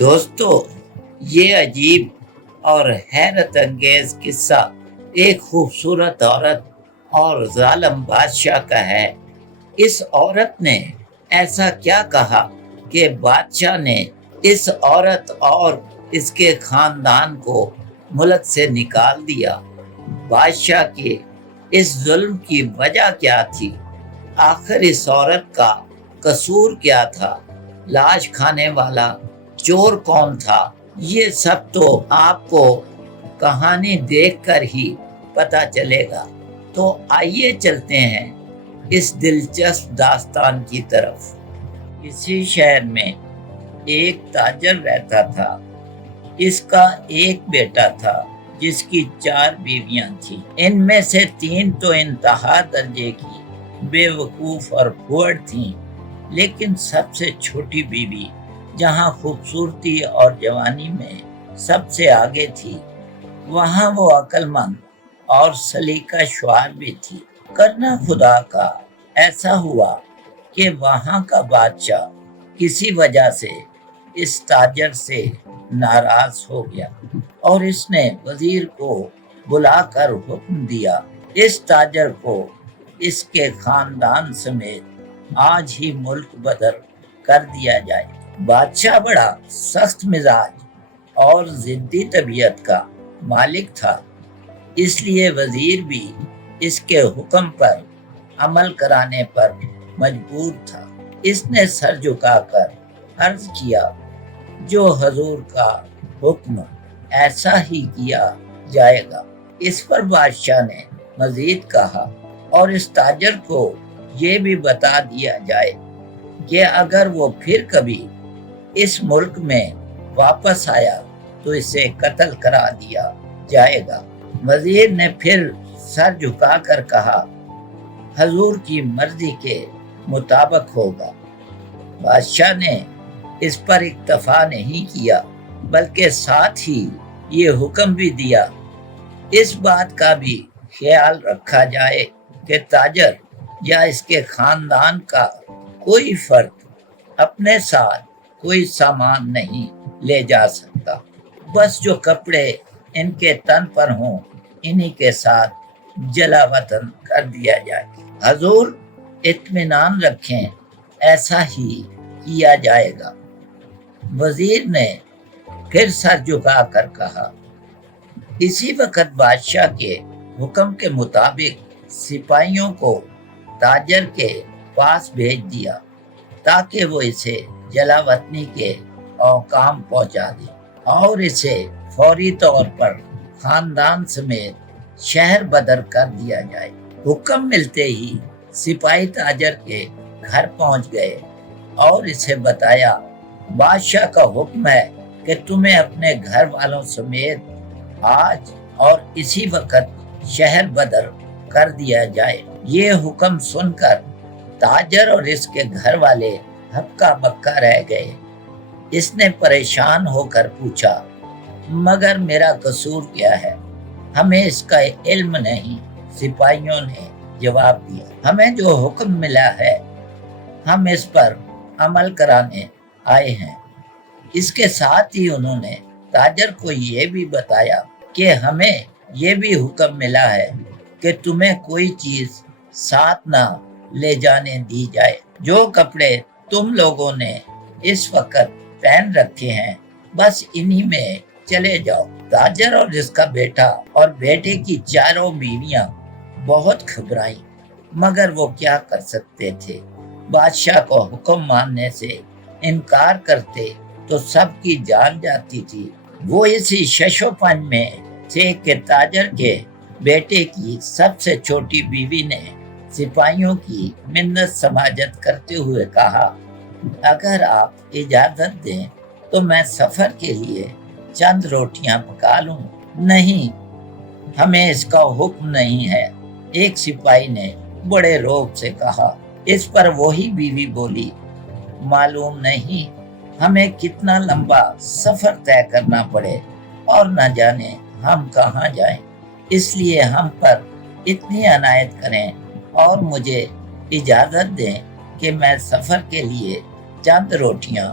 دوستو، یہ عجیب اور حیرت انگیز قصہ ایک خوبصورت عورت اور ظالم بادشاہ کا ہے۔ اس عورت نے ایسا کیا کہا کہ بادشاہ نے اس عورت اور اس کے خاندان کو ملک سے نکال دیا؟ بادشاہ کے اس ظلم کی وجہ کیا تھی؟ آخر اس عورت کا قصور کیا تھا؟ لاش کھانے والا چور کون تھا؟ یہ سب تو آپ کو کہانی دیکھ کر ہی پتا چلے گا۔ تو آئیے چلتے ہیں اس دلچسپ داستان کی طرف۔ کسی شہر میں ایک تاجر رہتا تھا۔ اس کا ایک بیٹا تھا جس کی 4 بیویاں تھیں۔ ان میں سے 3 تو انتہا درجے کی بے وقوف اور پھوڑ تھیں، لیکن سب سے چھوٹی بیوی جہاں خوبصورتی اور جوانی میں سب سے آگے تھی، وہاں وہ عقل مند اور سلیقہ شعار بھی تھی۔ کرنا خدا کا ایسا ہوا کہ وہاں کا بادشاہ کسی وجہ سے اس تاجر سے ناراض ہو گیا اور اس نے وزیر کو بلا کر حکم دیا، اس تاجر کو اس کے خاندان سمیت آج ہی ملک بدر کر دیا جائے۔ بادشاہ بڑا سخت مزاج اور ضدی طبیعت کا مالک تھا، اس لیے وزیر بھی اس کے حکم پر عمل کرانے پر مجبور تھا۔ اس نے سر جھکا کر عرض کیا، جو حضور کا حکم ایسا ہی کیا جائے گا۔ اس پر بادشاہ نے مزید کہا، اور اس تاجر کو یہ بھی بتا دیا جائے کہ اگر وہ پھر کبھی اس ملک میں واپس آیا تو اسے قتل کرا دیا جائے گا۔ وزیر نے پھر سر جھکا کر کہا، حضور کی مرضی کے مطابق ہوگا۔ بادشاہ نے اس پر اکتفا نہیں کیا، بلکہ ساتھ ہی یہ حکم بھی دیا، اس بات کا بھی خیال رکھا جائے کہ تاجر یا اس کے خاندان کا کوئی فرد اپنے ساتھ کوئی سامان نہیں لے جا سکتا، بس جو کپڑے ان کے تن پر ہوں انہی کے ساتھ جلا وطن کر دیا جائے۔ حضور اطمینان رکھیں، ایسا ہی کیا جائے گا۔ وزیر نے پھر سر جھکا کر کہا۔ اسی وقت بادشاہ کے حکم کے مطابق سپاہیوں کو تاجر کے پاس بھیج دیا تاکہ وہ اسے جلا وطنی کے احکام پہنچا دے اور اسے فوری طور پر خاندان سمیت شہر بدر کر دیا جائے۔ حکم ملتے ہی سپاہی تاجر کے گھر پہنچ گئے اور اسے بتایا، بادشاہ کا حکم ہے کہ تمہیں اپنے گھر والوں سمیت آج اور اسی وقت شہر بدر کر دیا جائے۔ یہ حکم سن کر تاجر اور اس کے گھر والے ہکا بکا رہ گئے۔ اس نے پریشان ہو کر پوچھا، مگر میرا قصور کیا ہے؟ ہمیں اس کا علم نہیں۔ سپاہیوں نے جواب دیا، ہمیں جو حکم ملا ہے ہم اس پر عمل کرانے آئے ہیں۔ اس کے ساتھ ہی انہوں نے تاجر کو یہ بھی بتایا کہ ہمیں یہ بھی حکم ملا ہے کہ تمہیں کوئی چیز ساتھ نہ لے جانے دی جائے۔ جو کپڑے تم لوگوں نے اس وقت پہن رکھے ہیں بس انہی میں چلے جاؤ۔ تاجر اور اس کا بیٹا اور بیٹے کی 4 بیویاں بہت گھبرائیں، مگر وہ کیا کر سکتے تھے؟ بادشاہ کو حکم ماننے سے انکار کرتے تو سب کی جان جاتی تھی۔ وہ اسی شش و پنج میں تھے کہ تاجر کے بیٹے کی سب سے چھوٹی بیوی نے سپاہیوں کی منت سماجت کرتے ہوئے کہا، اگر آپ اجازت دیں تو میں سفر کے لیے چند روٹیاں پکا لوں۔ نہیں، ہمیں اس کا حکم نہیں ہے، ایک سپاہی نے بڑے روب سے کہا۔ اس پر وہی بیوی بولی، معلوم نہیں ہمیں کتنا لمبا سفر طے کرنا پڑے اور نہ جانے ہم کہاں جائیں، اس لیے ہم پر اتنی عنایت کریں اور مجھے اجازت دیں کہ میں سفر کے لیے چند روٹیاں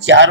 4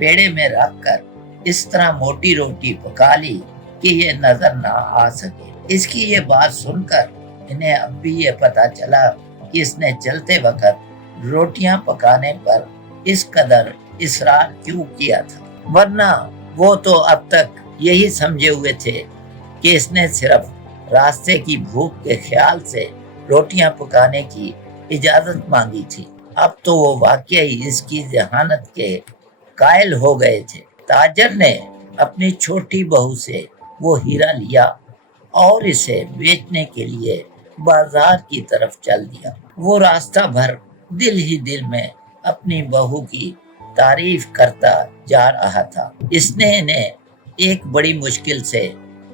پیڑے میں رکھ کر اس طرح موٹی روٹی پکا لی کہ یہ نظر نہ آ سکے۔ اس کی یہ بات سن کر انہیں اب بھی یہ پتا چلا کہ اس نے چلتے وقت روٹیاں پکانے پر اس قدر اصرار کیوں کیا تھا، ورنہ وہ تو اب تک یہی سمجھے ہوئے تھے کہ اس نے صرف راستے کی بھوک کے خیال سے روٹیاں پکانے کی اجازت مانگی تھی۔ اب تو وہ واقعی اس کی ذہانت کے قائل ہو گئے تھے۔ تاجر نے اپنی چھوٹی بہو سے وہ ہیرا لیا اور اسے بیچنے کے لیے بازار کی طرف چل دیا۔ وہ راستہ بھر دل ہی دل میں اپنی بہو کی تعریف کرتا جا رہا تھا۔ اس نے انہیں ایک بڑی مشکل سے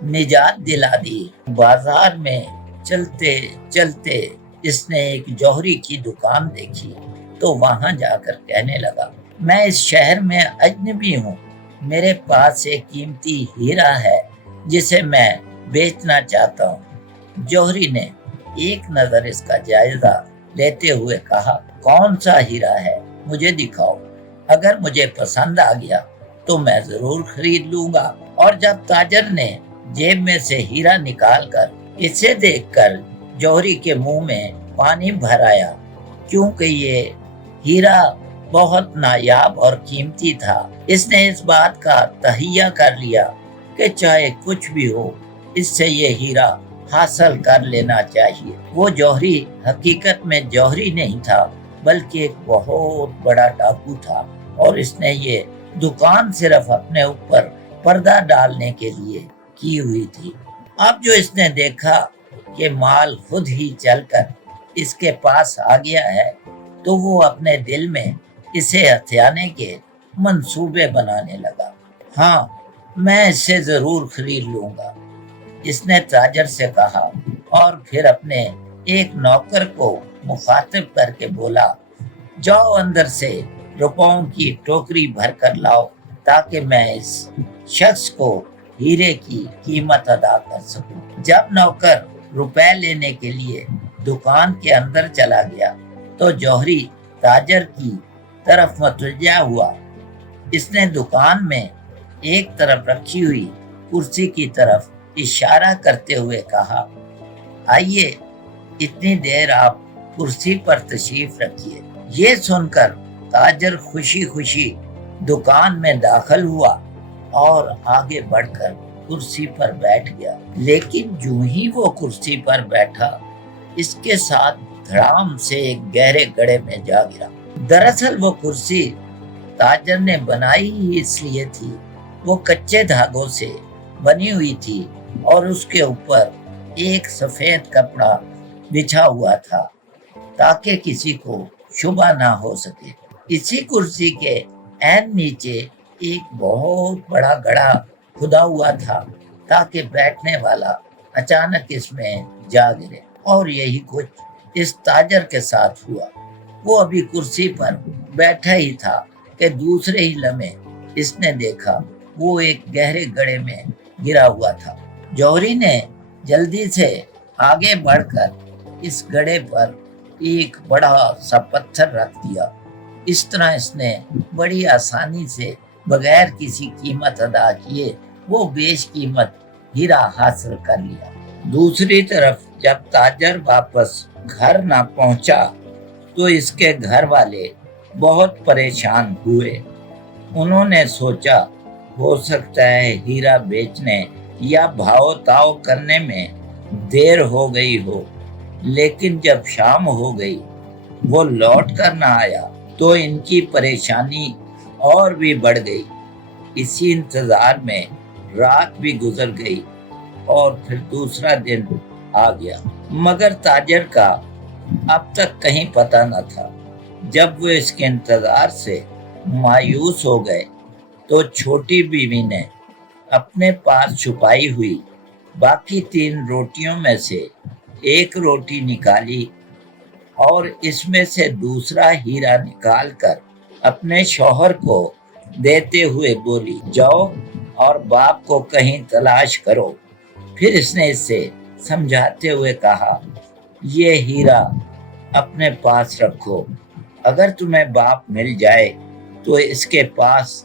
نجات دلا دی۔ بازار میں چلتے چلتے اس نے ایک جوہری کی دکان دیکھی تو وہاں جا کر کہنے لگا، میں اس شہر میں اجنبی ہوں، میرے پاس ایک قیمتی ہیرا ہے جسے میں بیچنا چاہتا ہوں۔ جوہری نے ایک نظر اس کا جائزہ لیتے ہوئے کہا، کون سا ہیرا ہے، مجھے دکھاؤ، اگر مجھے پسند آ گیا تو میں ضرور خرید لوں گا۔ اور جب تاجر نے جیب میں سے ہیرا نکال کر اسے دیکھ کر جوہری کے منہ میں پانی بھر آیا، کیونکہ یہ ہیرا بہت نایاب اور قیمتی تھا۔ اس نے اس بات کا تہیہ کر لیا کہ چاہے کچھ بھی ہو اس سے یہ ہیرا حاصل کر لینا چاہیے۔ وہ جوہری حقیقت میں جوہری نہیں تھا بلکہ ایک بہت بڑا ڈاکو تھا، اور اس نے یہ دکان صرف اپنے اوپر پردہ ڈالنے کے لیے کی ہوئی تھی۔ اب جو اس نے دیکھا کہ مال خود ہی چل کر اس کے پاس آ گیا ہے تو وہ اپنے دل میں اسے ہتھیانے کے منصوبے بنانے لگا۔ ہاں، میں اسے ضرور خرید لوں گا، اس نے تاجر سے کہا، اور پھر اپنے ایک نوکر کو مخاطب کر کے بولا، جاؤ اندر سے روپوں کی ٹوکری بھر کر لاؤ تاکہ میں اس شخص کو ہیرے کی قیمت ادا کر سکوں۔ جب نوکر روپے لینے کے لیے دکان کے اندر چلا گیا تو جوہری تاجر کی طرف متوجہ ہوا۔ اس نے دکان میں ایک طرف رکھی ہوئی کرسی کی طرف اشارہ کرتے ہوئے کہا، آئیے اتنی دیر آپ کرسی پر تشریف رکھیے۔ یہ سن کر تاجر خوشی خوشی دکان میں داخل ہوا اور آگے بڑھ کر کرسی پر بیٹھ گیا، لیکن جو ہی وہ کرسی پر بیٹھا اس کے ساتھ دھڑام سے ایک گہرے گڑھے میں جا گرا۔ دراصل وہ کرسی تاجر نے بنائی ہی اس لیے تھی، وہ کچے دھاگوں سے بنی ہوئی تھی اور اس کے اوپر ایک سفید کپڑا بچھا ہوا تھا تاکہ کسی کو شبہ نہ ہو سکے۔ اسی کرسی کے عین نیچے ایک بہت بڑا گڑھا کھدا ہوا تھا تاکہ بیٹھنے والا اچانک اس میں جا گرے، اور یہی کچھ اس تاجر کے ساتھ ہوا۔ وہ ابھی کرسی پر بیٹھا ہی تھا کہ دوسرے ہی لمحے اس نے دیکھا وہ ایک گہرے گڑھے میں گرا ہوا تھا۔ جوہری نے جلدی سے آگے بڑھ کر اس گڑھے پر ایک بڑا سا پتھر رکھ دیا۔ اس طرح اس نے بڑی آسانی سے بغیر کسی قیمت ادا کیے وہ بیش قیمت ہیرا حاصل کر لیا۔ دوسری طرف جب تاجر واپس گھر نہ پہنچا تو اس کے گھر والے بہت پریشان ہوئے۔ انہوں نے سوچا ہو سکتا ہے ہیرا بیچنے یا بھاؤ تاؤ کرنے میں دیر ہو گئی ہو، لیکن جب شام ہو گئی وہ لوٹ کر نہ آیا تو ان کی پریشانی اور بھی بڑھ گئی۔ اسی انتظار میں رات بھی گزر گئی اور پھر دوسرا دن آ گیا، مگر تاجر کا اب تک کہیں پتہ نہ تھا۔ جب وہ اس کے انتظار سے مایوس ہو گئے تو چھوٹی بیوی نے اپنے پاس چھپائی ہوئی باقی 3 روٹیوں میں سے ایک روٹی نکالی اور اس میں سے دوسرا ہیرا نکال کر اپنے شوہر کو دیتے ہوئے بولی، جاؤ اور باپ کو کہیں تلاش کرو۔ پھر اس نے اسے سمجھاتے ہوئے کہا، یہ ہیرا اپنے پاس رکھو، اگر تمہیں باپ مل جائے تو اس کے پاس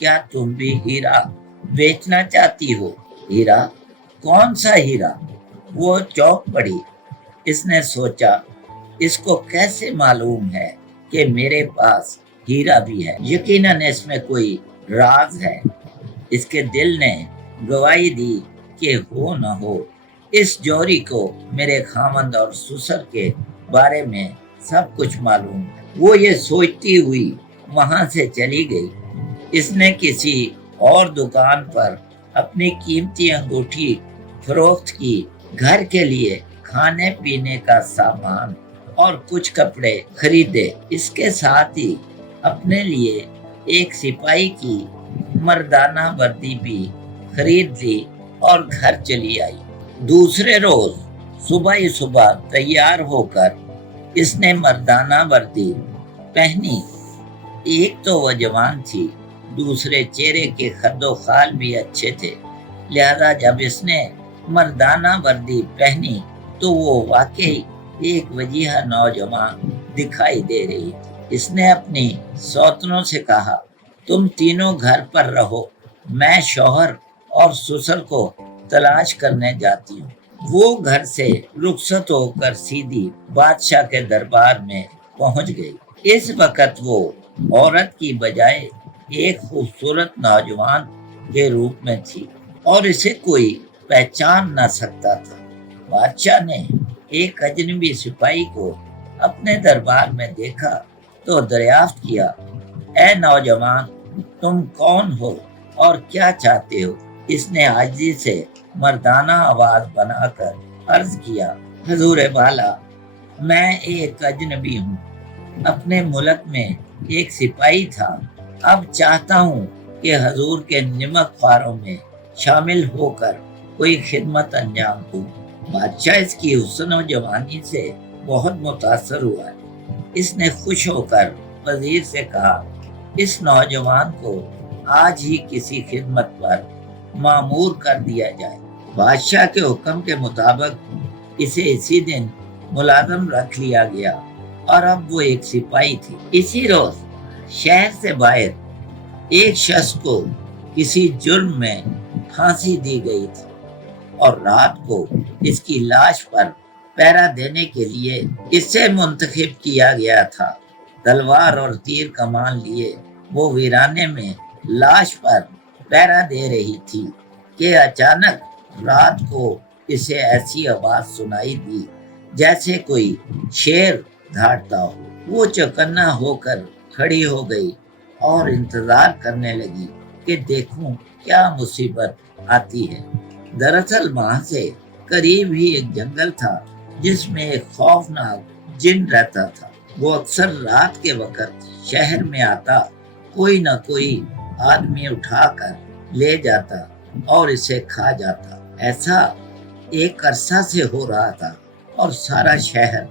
کیا تم بھی ہیرا بیچنا چاہتی ہو؟ ہیرا؟ کون سا ہیرا؟ وہ چونک پڑی۔ اس نے سوچا اس کو کیسے معلوم ہے کہ میرے پاس ہیرا بھی ہے؟ یقیناً اس میں کوئی راز ہے۔ اس کے دل نے گواہی دی کہ ہو نہ ہو اس جوری کو میرے خامند اور سسر کے بارے میں سب کچھ معلوم ہے۔ وہ یہ سوچتی ہوئی وہاں سے چلی گئی۔ اس نے کسی اور دکان پر اپنی قیمتی انگوٹھی فروخت کی، گھر کے لیے کھانے پینے کا سامان اور کچھ کپڑے خریدے۔ اس کے ساتھ ہی اپنے لیے ایک سپاہی کی مردانہ وردی بھی خرید لی اور گھر چلی آئی۔ دوسرے روز صبح ہی صبح تیار ہو کر اس نے مردانہ وردی پہنی۔ ایک تو وہ جوان تھی، دوسرے چہرے کے خد و خال بھی اچھے تھے، لہذا جب اس نے مردانہ وردی پہنی تو وہ واقعی ایک وجیہہ نوجوان دکھائی دے رہی تھی۔ اس نے اپنی سوتنوں سے کہا، تم تینوں گھر پر رہو، میں شوہر اور سسر کو تلاش کرنے جاتی ہوں۔ وہ گھر سے رخصت ہو کر سیدھی بادشاہ کے دربار میں پہنچ گئی۔ اس وقت وہ عورت کی بجائے ایک خوبصورت نوجوان کے روپ میں تھی اور اسے کوئی پہچان نہ سکتا تھا۔ بادشاہ نے ایک اجنبی سپاہی کو اپنے دربار میں دیکھا تو دریافت کیا، اے نوجوان، تم کون ہو اور کیا چاہتے ہو؟ اس نے عاجزی سے مردانہ آواز بنا کر عرض کیا، حضور والا، میں ایک اجنبی ہوں، اپنے ملک میں ایک سپاہی تھا، اب چاہتا ہوں کہ حضور کے نمک خواروں میں شامل ہو کر کوئی خدمت انجام دوں۔ بادشاہ اس کی حسن و جوانی سے بہت متاثر ہوا ہے۔ اس نے خوش ہو کر وزیر سے کہا، اس نوجوان کو آج ہی کسی خدمت پر مامور کر دیا جائے۔ بادشاہ کے حکم کے مطابق اسے اسی دن ملازم رکھ لیا گیا اور اب وہ ایک سپاہی تھی۔ اسی روز شہر سے باہر ایک شخص کو کسی جرم میں پھانسی دی گئی تھی اور رات کو اس کی لاش پر پہرا دینے کے لیے اس سے منتخب کیا گیا تھا۔ تلوار اور تیر کمان لیے وہ ویرانے میں لاش پر پہرا دے رہی تھی کہ اچانک رات کو اسے ایسی آواز سنائی دی جیسے کوئی شیر دھاڑتا ہو۔ وہ چوکنا ہو کر کھڑی ہو گئی اور انتظار کرنے لگی کہ دیکھوں کیا مصیبت آتی ہے۔ دراصل وہاں سے قریب ہی ایک جنگل تھا جس میں ایک خوفناک جن رہتا تھا۔ وہ اکثر رات کے وقت شہر میں آتا، کوئی نہ کوئی آدمی اٹھا کر لے جاتا اور اسے کھا جاتا۔ ایسا ایک عرصہ سے ہو رہا تھا اور سارا شہر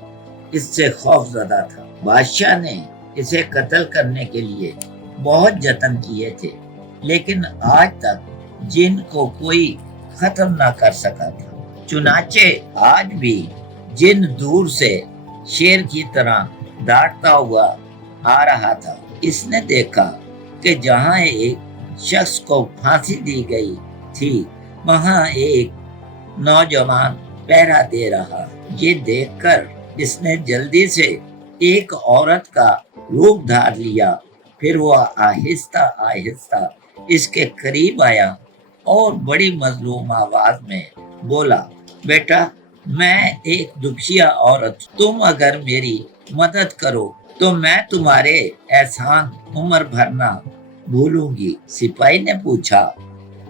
اس سے خوف زدہ تھا۔ بادشاہ نے اسے قتل کرنے کے لیے بہت جتن کیے تھے، لیکن آج تک جن کو کوئی ختم نہ کر سکا تھا۔ چنانچہ آج بھی جن دور سے شیر کی طرح داڑتا ہوا آ رہا تھا۔ اس نے دیکھا کہ جہاں ایک شخص کو پھانسی دی گئی تھی وہاں ایک نوجوان پہرا دے رہا۔ یہ دیکھ کر اس نے جلدی سے ایک عورت کا روپ دھار لیا، پھر وہ آہستہ آہستہ اس کے قریب آیا اور بڑی مظلوم آواز میں بولا، بیٹا، میں ایک دکھیا عورت، تم اگر میری مدد کرو تو میں تمہارے احسان عمر بھر نہ بھولوں گی۔ سپاہی نے پوچھا،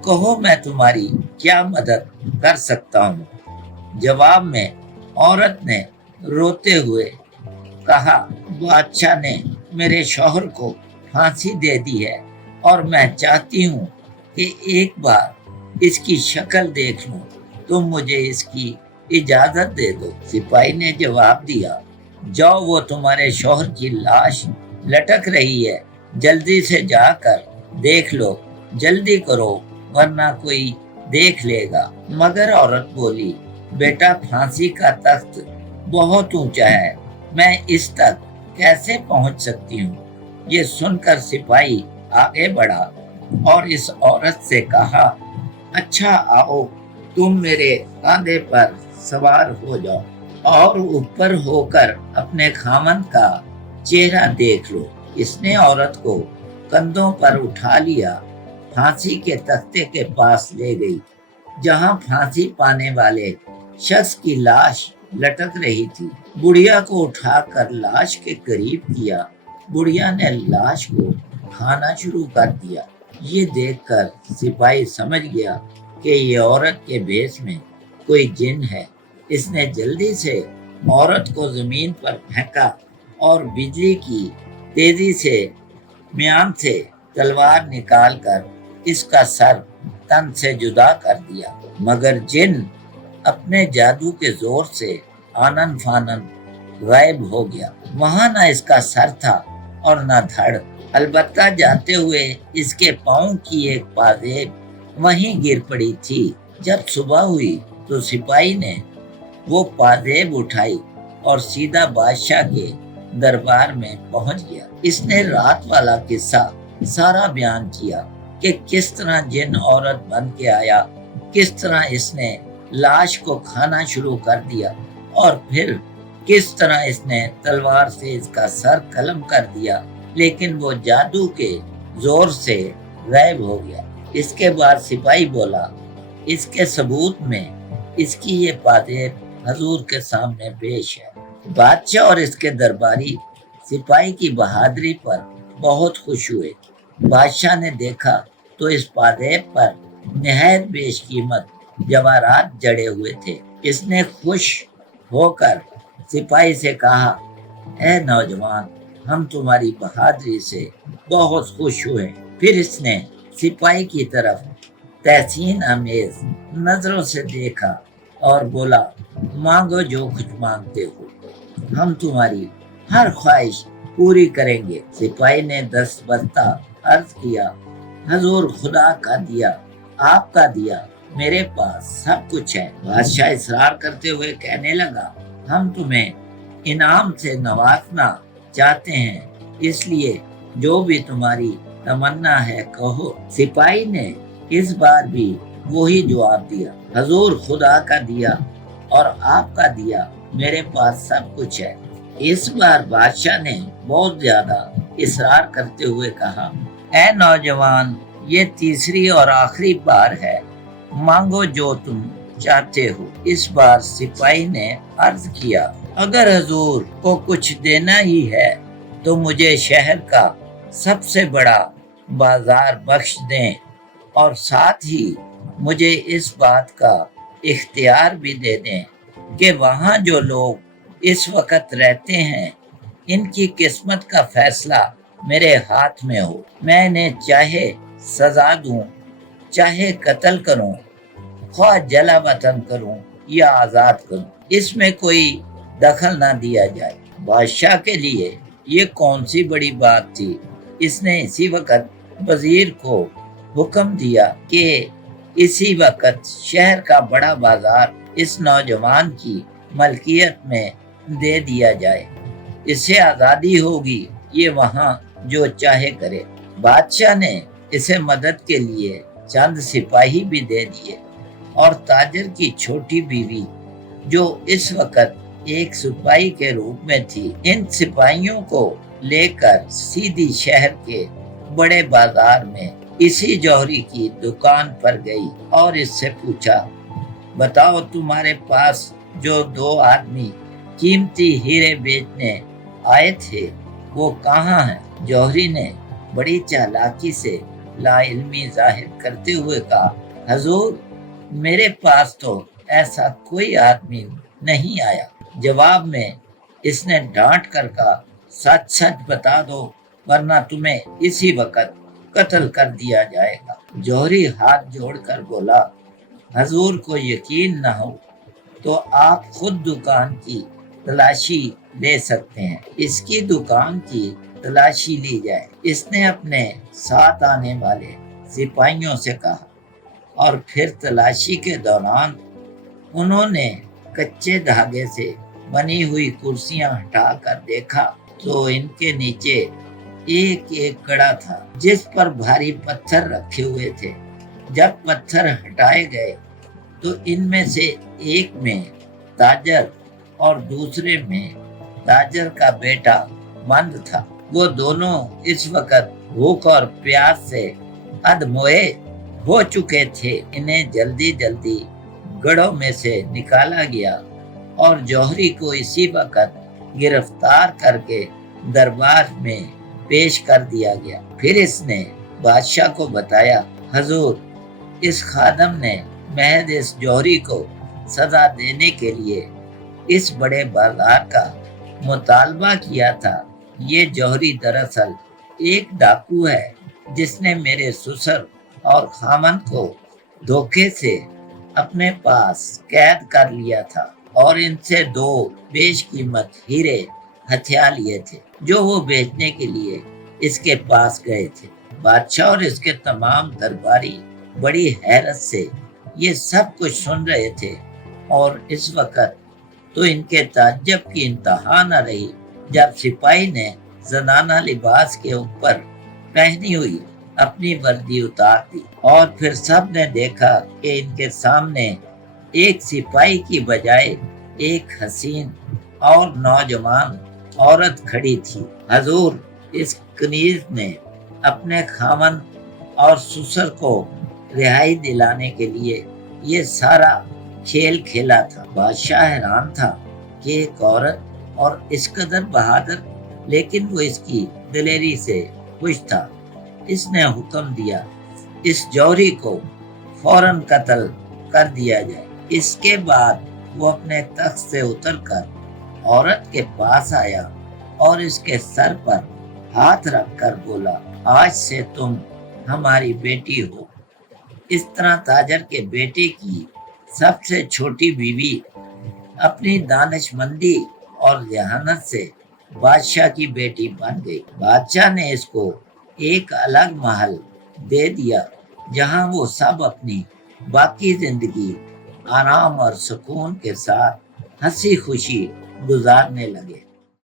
کہو میں تمہاری کیا مدد کر سکتا ہوں؟ جواب میں عورت نے روتے ہوئے کہا، بادشاہ نے میرے شوہر کو پھانسی دے دی ہے اور میں چاہتی ہوں کہ ایک بار اس کی شکل دیکھ لوں، تم مجھے اس کی اجازت دے دو۔ سپاہی نے جواب دیا، جاؤ، وہ تمہارے شوہر کی لاش لٹک رہی ہے، جلدی سے جا کر دیکھ لو، جلدی کرو ورنہ کوئی دیکھ لے گا۔ مگر عورت بولی، بیٹا، پھانسی کا تخت بہت اونچا ہے، میں اس تک کیسے پہنچ سکتی ہوں؟ یہ سن کر سپاہی آگے بڑھا اور اس عورت سے کہا، اچھا آؤ، تم میرے کاندھے پر سوار ہو جاؤ اور اوپر ہو کر اپنے خامن کا چہرہ دیکھ لو۔ اس نے عورت کو کندھوں پر اٹھا لیا، پھانسی کے تختے کے پاس لے گئی، جہاں پھانسی پانے والے شخص کی لاش لٹک رہی تھی۔ بڑھیا کو اٹھا کر لاش کے قریب کیا۔ بڑھیا نے لاش کو کھانا شروع کر دیا۔ یہ دیکھ کر سپاہی سمجھ گیا کہ یہ عورت کے بھیس میں کوئی جن ہے۔ اس نے جلدی سے عورت کو زمین پر پھینکا اور بجلی کی تیزی سے میان سے تلوار نکال کر اس کا سر تن سے جدا کر دیا، مگر جن اپنے جادو کے زور سے آنن فانن غائب ہو گیا۔ وہاں نہ اس کا سر تھا اور نہ دھڑ، البتہ جاتے ہوئے اس کے پاؤں کی ایک پازیب وہیں گر پڑی تھی۔ جب صبح ہوئی تو سپاہی نے وہ پازیب اٹھائی اور سیدھا بادشاہ کے دربار میں پہنچ گیا۔ اس نے رات والا قصہ سارا بیان کیا کہ کس طرح جن عورت بن کے آیا، کس طرح اس نے لاش کو کھانا شروع کر دیا اور پھر کس طرح اس نے تلوار سے اس کا سر قلم کر دیا، لیکن وہ جادو کے زور سے غائب ہو گیا۔ اس کے بعد سپاہی بولا، اس کے ثبوت میں اس کی یہ پازیب حضور کے سامنے پیش ہے۔ بادشاہ اور اس کے درباری سپاہی کی بہادری پر بہت خوش ہوئے۔ بادشاہ نے دیکھا تو اس پازیب پر نہایت بیش قیمت جواہرات جڑے ہوئے تھے۔ اس نے خوش ہو کر سپاہی سے کہا، اے نوجوان، ہم تمہاری بہادری سے بہت خوش ہوئے۔ پھر اس نے سپاہی کی طرف تحسین آمیز نظروں سے دیکھا اور بولا، مانگو جو کچھ مانگتے ہو، ہم تمہاری ہر خواہش پوری کریں گے۔ سپاہی نے دستبردہ عرض کیا، حضور خدا کا دیا، آپ کا دیا، میرے پاس سب کچھ ہے۔ بادشاہ اصرار کرتے ہوئے کہنے لگا، ہم تمہیں انعام سے نوازنا چاہتے ہیں، اس لیے جو بھی تمہاری تمنا ہے کہو۔ سپاہی نے اس بار بھی وہی جواب دیا، حضور خدا کا دیا اور آپ کا دیا، میرے پاس سب کچھ ہے۔ اس بار بادشاہ نے بہت زیادہ اصرار کرتے ہوئے کہا، اے نوجوان، یہ تیسری اور آخری بار ہے، مانگو جو تم چاہتے ہو۔ اس بار سپاہی نے عرض کیا، اگر حضور کو کچھ دینا ہی ہے تو مجھے شہر کا سب سے بڑا بازار بخش دیں اور ساتھ ہی مجھے اس بات کا اختیار بھی دے دیں کہ وہاں جو لوگ اس وقت رہتے ہیں ان کی قسمت کا فیصلہ میرے ہاتھ میں ہو۔ میں انہیں چاہے سزا دوں، چاہے قتل کروں، خواہ جلا وطن کروں یا آزاد کروں، اس میں کوئی دخل نہ دیا جائے۔ بادشاہ کے لیے یہ کون سی بڑی بات تھی۔ اس نے اسی وقت وزیر کو حکم دیا کہ اسی وقت شہر کا بڑا بازار اس نوجوان کی ملکیت میں دے دیا جائے، اس سے آزادی ہوگی، یہ وہاں جو چاہے کرے۔ بادشاہ نے اسے مدد کے لیے چند سپاہی بھی دے دیے اور تاجر کی چھوٹی بیوی جو اس وقت ایک سپاہی کے روپ میں تھی، ان سپاہیوں کو لے کر سیدھی شہر کے بڑے بازار میں اسی جوہری کی دکان پر گئی اور اس سے پوچھا، بتاؤ تمہارے پاس جو 2 آدمی قیمتی ہیرے بیچنے آئے تھے وہ کہاں ہیں؟ جوہری نے بڑی چالاکی سے لا علمی ظاہر کرتے ہوئے کہا، حضور میرے پاس تو ایسا کوئی آدمی نہیں آیا۔ جواب میں اس نے ڈانٹ کر کہا، سچ سچ بتا دو ورنہ تمہیں اسی وقت قتل کر دیا جائے گا۔ جوہری ہاتھ جوڑ کر بولا، حضور کو یقین نہ ہو تو آپ خود دکان کی تلاشی لے سکتے ہیں، اس کی دکان کی تلاشی لی جائے۔ اس نے اپنے ساتھ آنے والے سپاہیوں سے کہا اور پھر تلاشی کے دوران انہوں نے کچے دھاگے سے بنی ہوئی کرسیاں ہٹا کر دیکھا تو ان کے نیچے ایک ایک کڑا تھا جس پر بھاری پتھر رکھے ہوئے تھے۔ جب پتھر ہٹائے گئے تو ان میں سے ایک میں تاجر اور دوسرے میں تاجر کا بیٹا مند تھا۔ وہ دونوں اس وقت بھوک اور پیاس سے ادموئے ہو چکے تھے۔ انہیں جلدی جلدی گڑھوں میں سے نکالا گیا اور جوہری کو اسی وقت گرفتار کر کے دربار میں پیش کر دیا گیا۔ پھر اس نے بادشاہ کو بتایا، حضور، اس خادم نے محض اس جوہری کو سزا دینے کے لیے اس بڑے بازار کا مطالبہ کیا تھا۔ یہ جوہری دراصل ایک ڈاکو ہے جس نے میرے سسر اور خامند کو دھوکے سے اپنے پاس قید کر لیا تھا اور ان سے 2 بیش قیمت ہیرے ہتھیا لیے تھے جو وہ بیچنے کے لیے اس کے پاس گئے تھے۔ بادشاہ اور اس کے تمام درباری بڑی حیرت سے یہ سب کچھ سن رہے تھے، اور اس وقت تو ان کے تعجب کی انتہا نہ رہی جب سپاہی نے زنانہ لباس کے اوپر پہنی ہوئی اپنی وردی اتار دی، اور پھر سب نے دیکھا کہ ان کے سامنے ایک سپاہی کی بجائے ایک حسین اور نوجوان عورت کھڑی تھی۔ حضور، اس کنیز نے اپنے خامند اور سسر کو رہائی دلانے کے لیے یہ سارا کھیل کھیلا تھا۔ بادشاہ حیران تھا کہ ایک عورت اور اس قدر بہادر، لیکن وہ اس کی دلیری سے خوش تھا۔ اس نے حکم دیا اس جوہری کو فوراً قتل کر دیا جائے۔ اس کے بعد وہ اپنے تخت سے اتر کر عورت کے پاس آیا اور اس کے سر پر ہاتھ رکھ کر بولا، آج سے تم ہماری بیٹی ہو۔ اس طرح تاجر کے بیٹے کی سب سے چھوٹی بیوی اپنی دانش مندی اور ذہانت سے بادشاہ کی بیٹی بن گئی۔ بادشاہ نے اس کو ایک الگ محل دے دیا جہاں وہ سب اپنی باقی زندگی آرام اور سکون کے ساتھ ہنسی خوشی گزارنے لگے۔